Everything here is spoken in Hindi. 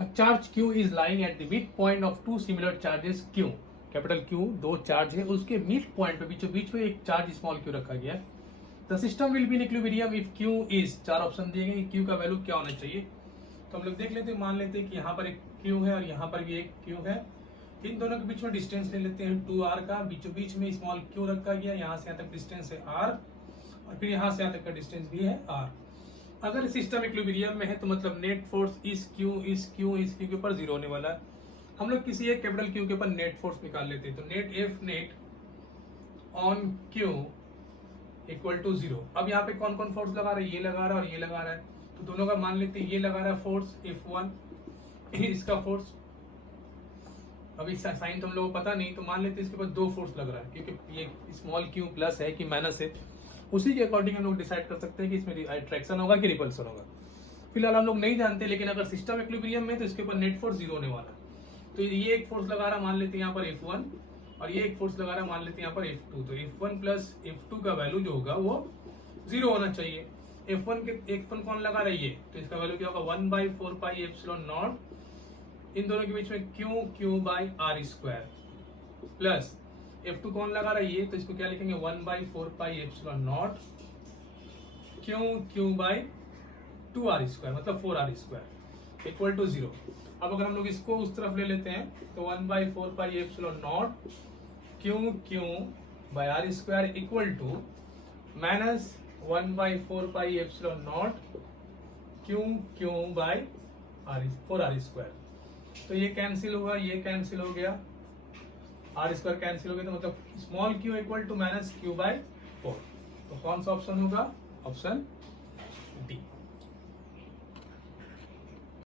A charge q is lying at the midpoint of two similar charges q. Capital Q दो चार्ज है, उसके मिड पॉइंट पे बीचों बीच में एक चार्ज स्मॉल q रखा गया है. The system will be in equilibrium if q is, चार ऑप्शन दिए गए, q का वैल्यू क्या होना चाहिए. तो हम लोग देख लेते हैं, मान लेते हैं कि यहाँ पर एक q है और यहाँ पर भी एक q है. इन दोनों के बीच में डिस्टेंस ले लेते हैं 2r का, बीचों बीच में स्मॉल q रखा गया, यहाँ से यहाँ तक डिस्टेंस है r और फिर यहाँ से यहाँ तक का डिस्टेंस भी है r. अगर सिस्टम इक्विलिब्रियम में है तो मतलब नेट फोर्स इस Q के ऊपर जीरो होने वाला है. हम लोग किसी एक कैपिटल Q के ऊपर नेट फोर्स निकाल लेते हैं. तो net F net on Q equal to zero. अब यहाँ पे कौन कौन फोर्स लगा रहा है, ये लगा रहा है और ये लगा रहा है. तो दोनों का मान लेते हैं, ये लगा रहा है फोर्स F1, इसका फोर्स, अभी साइन तो हम लोगों को पता नहीं, तो मान लेते हैं इसके ऊपर दो फोर्स लग रहा है, क्योंकि ये स्मॉल q प्लस है कि माइनस है, उसी के अकॉर्डिंग हम लोग डिसाइड कर सकते हैं कि इसमें अट्रैक्शन होगा कि रिपल्सन होगा. फिलहाल हम लोग नहीं जानते, लेकिन अगर सिस्टम इक्विलिब्रियम में तो इसके ऊपर नेट फोर्स जीरो होने वाला है. तो ये एक फोर्स लगा रहा मान लेते हैं यहाँ पर F1 और ये एक फोर्स लगा रहा मान लेते हैं यहाँ पर F2. तो F1 प्लस F2 का वैल्यू जो होगा वो जीरो होना चाहिए. F1 कौन लगा रहा है, ये, तो इसका वैल्यू क्या होगा 1/4πε0. इन दोनों के बीच में Q/r² प्लस F2 कौन लगा रहा है, ये, तो इसको क्या लिखेंगे 1/4πε0 Q/2r² मतलब 4r² इक्वल टू जीरो. अब अगर हम लोग इसको उस तरफ ले लेते हैं तो 1/4πε0 Q/r² equal to minus 1/4πε0 Q/4r². तो ये कैंसिल होगा, ये कैंसिल हो गया, r² कैंसिल हो गया, तो मतलब small q equal to minus Q/4. तो कौन सा ऑप्शन होगा, ऑप्शन डी.